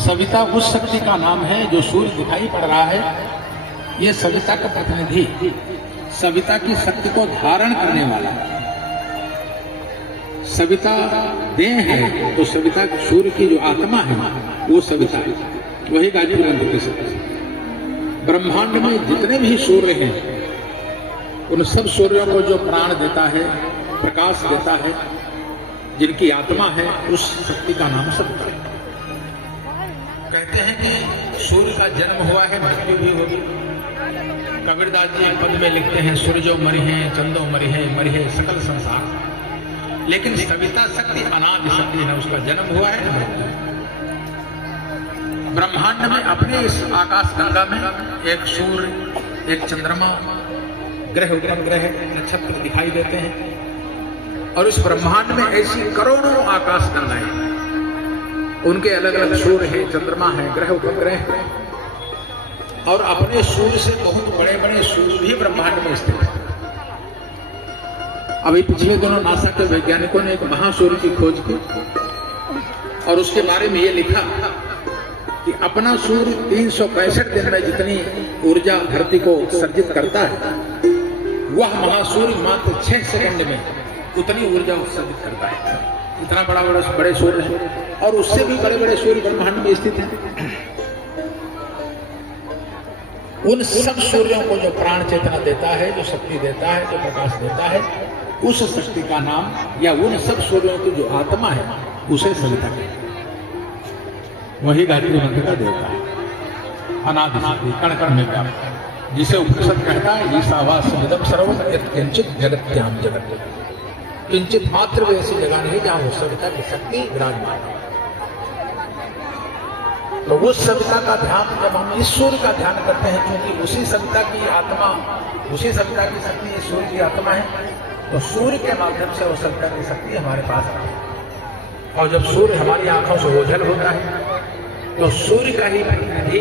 सविता उस शक्ति का नाम है जो सूर्य दिखाई पड़ रहा है। ये सविता का प्रतिनिधि, सविता की शक्ति को धारण करने वाला। सविता देह है तो सविता सूर्य की जो आत्मा है वो सविता है, वही गायत्री मंत्र की शक्ति। ब्रह्मांड में जितने भी सूर्य हैं उन सब सूर्यों को जो प्राण देता है, प्रकाश देता है, जिनकी आत्मा है, उस शक्ति का नाम सविता है। कहते हैं कि सूर्य का जन्म हुआ है, मृत्यु भी होगी। कबीरदास जी एक पद में लिखते हैं, सूर्यो मरि है, चंदो मरि है सकल संसार। लेकिन सविता शक्ति अनादि शक्ति है, उसका जन्म हुआ है, मृत्यु। ब्रह्मांड में अपने इस आकाश गंगा में एक सूर्य, एक चंद्रमा, ग्रह उपग्रह, नक्षत्र दिखाई देते हैं। और इस ब्रह्मांड में ऐसी करोड़ों आकाश गंगाएं, उनके अलग अलग सूर्य हैं, चंद्रमा है, ग्रह उपग्रह हैं। और अपने सूर्य से बहुत बड़े बड़े सूर्य भी ब्रह्मांड में स्थित हैं। अभी पिछले दिनों नासा के वैज्ञानिकों ने एक महासूर्य की खोज की और उसके बारे में ये लिखा कि अपना सूर्य 365 दिन में जितनी ऊर्जा धरती को सर्जित करता है, वह महासूर्य मात्र 6 सेकंड में उतनी ऊर्जा उत्सर्जित करता है। इतना बड़े सूर्य है और उससे भी बड़े बड़े सूर्य ब्रह्मांड में स्थित हैं। उन सब सूर्यों को जो प्राण चेतना देता है, जो शक्ति देता है, जो प्रकाश देता है, उस शक्ति का नाम, या उन सब सूर्यों की जो आत्मा है, उसे सविता कहते हैं। वही गायत्री मंत्र का देवता है, अनादि शक्ति, कण कण में व्याप्त, जिसे उपनिषद कहता है ईशावास्यमिदं सर्वं यत् किंचित् जगत्याम जगत्। किंचित मात्र भी ऐसी जगह नहीं जहां वो सविता की शक्ति विराजमान है। तो उस सविता का ध्यान जब हम इस सूर्य का ध्यान करते हैं, क्योंकि उसी सविता की आत्मा, उसी सविता की शक्ति इस सूर्य की आत्मा है, तो सूर्य के माध्यम से वो सविता की शक्ति हमारे पास आती है। और जब सूर्य हमारी आंखों से ओझल होता है तो सूर्य का ही प्रतिनिधि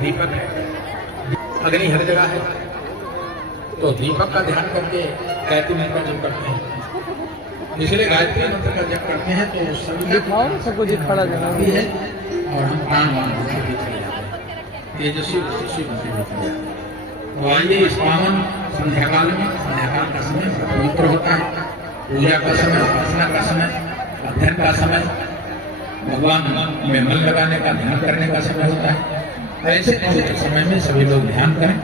दीपक है। अग्नि हर जगह है, तो दीपक का ध्यान करके गायत्री मंत्र का जप करते हैं। इसलिए गायत्री मंत्र का जप करते हैं तो सबको खड़ा जरूरी है और हम प्राणवान तेजस्वी तो आइए इस पावन संध्याकाल में, संध्याकाल का समय पवित्र होता है, पूजा का समय, उपासना का समय, अध्ययन का समय, भगवान में मन लगाने का, ध्यान करने का समय होता है। ऐसे पवित्र समय में सभी लोग ध्यान करें,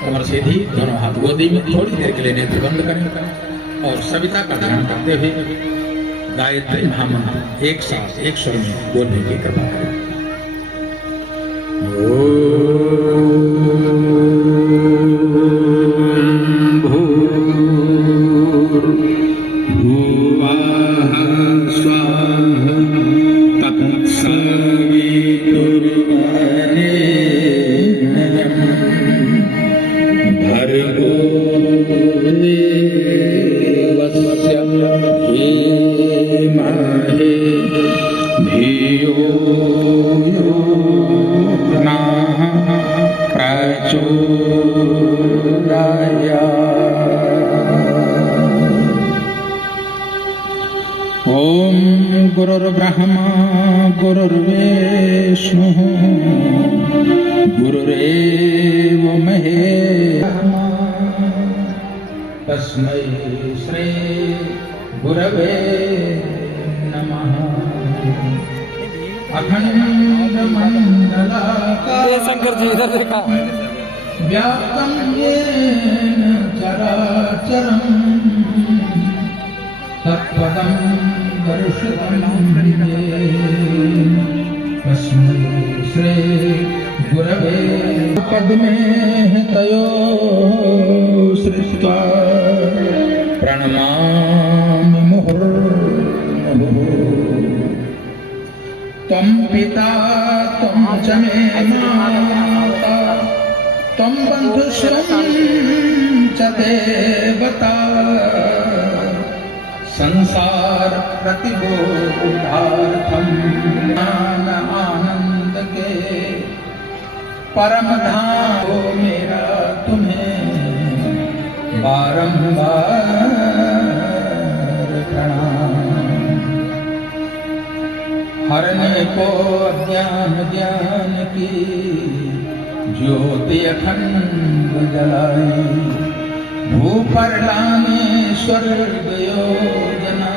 कमर सीधी, दोनों हाथ गोदी में, थोड़ी देर के लिए नेत्र बंद करें और सविता का ध्यान करते हुए गायत्री महामंत्र एक साथ एक स्वर में बोलने की कृपा करें। ओम गुरुर्ब्रह्मा गुरुर्विष्णु गुरुरेव महेश्वरः तस्मै श्री गुरवे नमः। अखंड मंडलाकारं शंकर जी इधर देखा व्याप्तं येन चराचरं तत्पदं दर्शितं येन तस्मै श्री गुरवे पद्मे तयो सृष्ट्वा प्रणमामि मुहुर्मुहुः। त्वं पिता त्वं च मे माता त्वं बन्धुश्च देवता संसार प्रतिबोधार्थम ज्ञान आनंद के परम धाम हो मेरा तुम्हें बारंबार प्रणाम। हरने को अज्ञान ज्ञान की ज्योति अखंड जलाई, भू पर लाने स्वर्ग योजना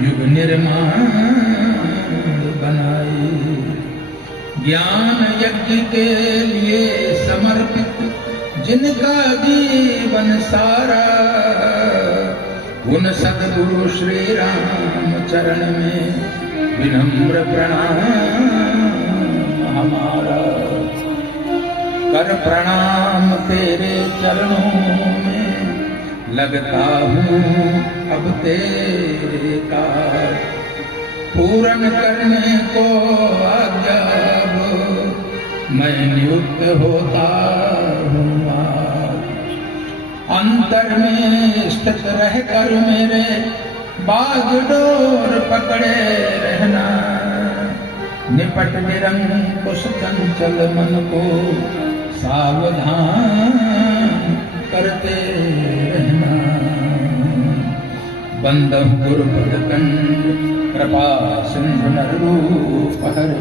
युग निर्माण बनाई। ज्ञान यज्ञ के लिए समर्पित जिनका जीवन सारा, उन सद्गुरु श्री राम चरण में विनम्र प्रणाम हमारा। कर प्रणाम तेरे चरणों में, लगता हूँ अब तेरे काज, पूर्ण करने को आज्ञा मैं नियुक्त होता हूँ आज। अंतर में स्थित रहकर मेरे बागडोर पकड़े रहना, निपट निरंकुश चंचल मन को सावधान करते रहना। बंदह गुरुपद कंड कृपा सिंधु नर रूप हर,